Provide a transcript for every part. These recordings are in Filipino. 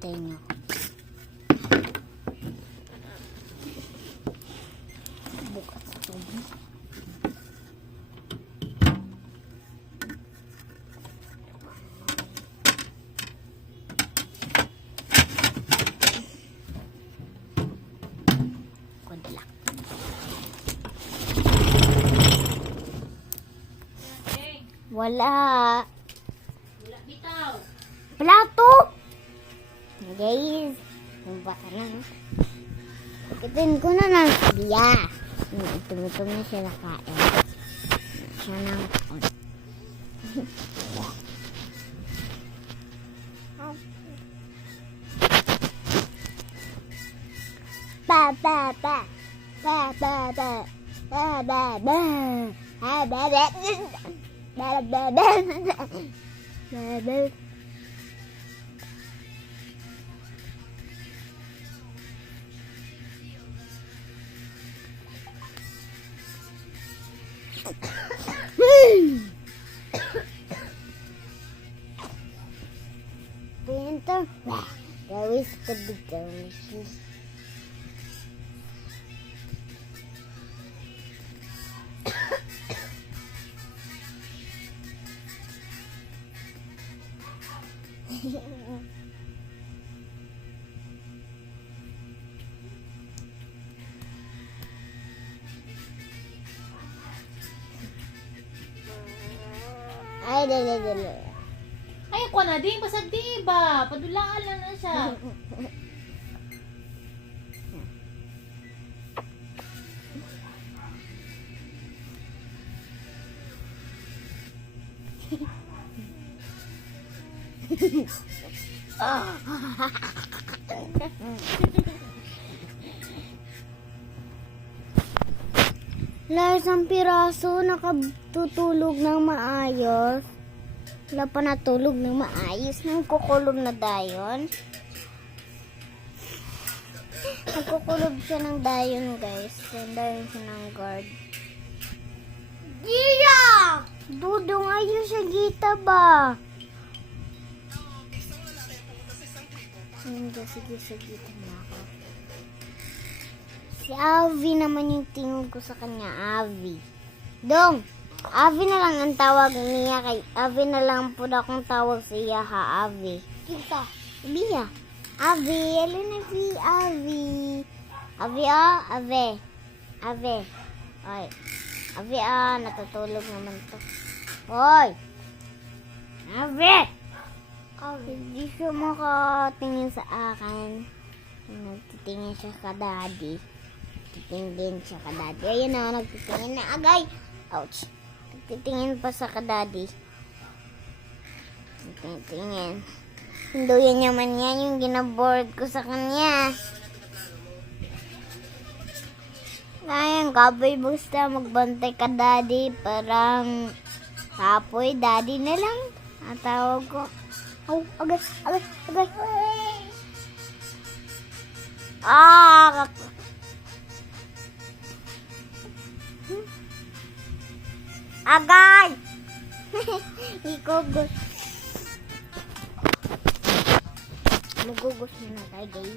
Hintayin niyo ako. Bukas ito. Kundalak. Wala. Wala bitaw. Plato! Guys, baka na. Kitin ko na ng biya. Tumutong na siya nakain. Siya nang ba ba ba ba ba ba ba ba ba ba ba ba ba ba ba. Pinter, gawis ka bigyan. Ay, dali. Ay, ako na din. Pasag di ba? Padulaan lang na siya. Wala, isang piraso nakatutulog ng maayos. Wala pa natulog ng maayos. Nagkukulob na dayon. Nagkukulob siya ng dayon, guys. Dayon siya ng guard. Gita! Dudong, ayun siya gita ba? Sige, gita na ako. Si Avi naman yung tingin ko sa kanya, Avi. Dong, Avi na lang ang tawag niya kay Avi na lang po na akong tawag sa iya ha, Avi. Kita, Bia. Avi, alin na si Avi. Avi Ave. Ave. Ay. Avi natutulog naman to. Hoy. Avi. Hindi siya makatingin sa akin. Nagtitingin siya ka daddy. Titingin siya ka daddy. Ayun na, nagtitingin na agay. Ouch. Nagtitingin pa sa ka daddy. Nagtitingin. Hinduyan naman yan yung ginaboard ko sa kanya. Ngayon, kaboy basta magbantay ka daddy. Parang tapoy daddy na lang. Ang tawag ko. Oh, agay. Agay! Ikogos. Magugos na tayo, guys.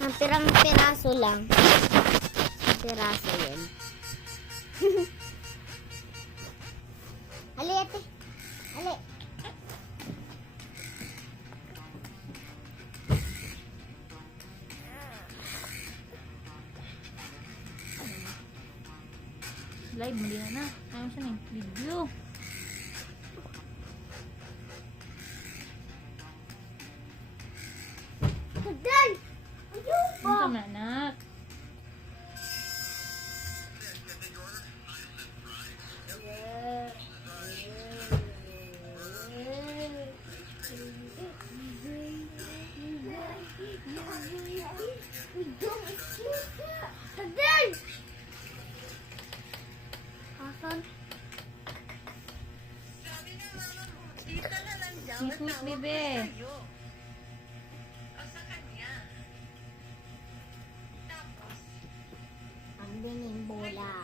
Ang pirang piraso lang. Piraso yan. Ali, ate. Ali. Live, muli na. Ayaw siya ng video. Tagal! Ayun Ano ka na, anak? Tagal! Asan? Sweet, bebe. Ang dingin bola.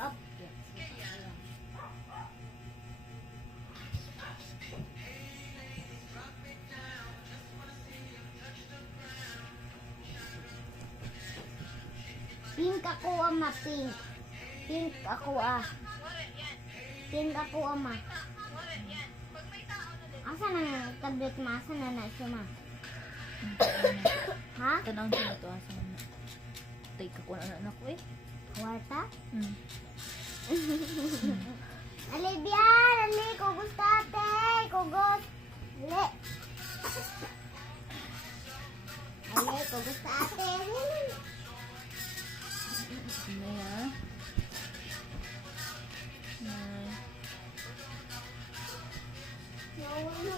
Up. Pink ako ama, pink. Pink ako Pink ako ama. Asa na tablet ma? Asa na siya ma? Ha? Tanawin siya na to. Asa na. Take ako na anak ko eh. Kwarta? Hmm. Alibia! Ali! Kugos tate! Kugos! Ali! Ali! Kugos tate! Ano yan? Nay. Nawala na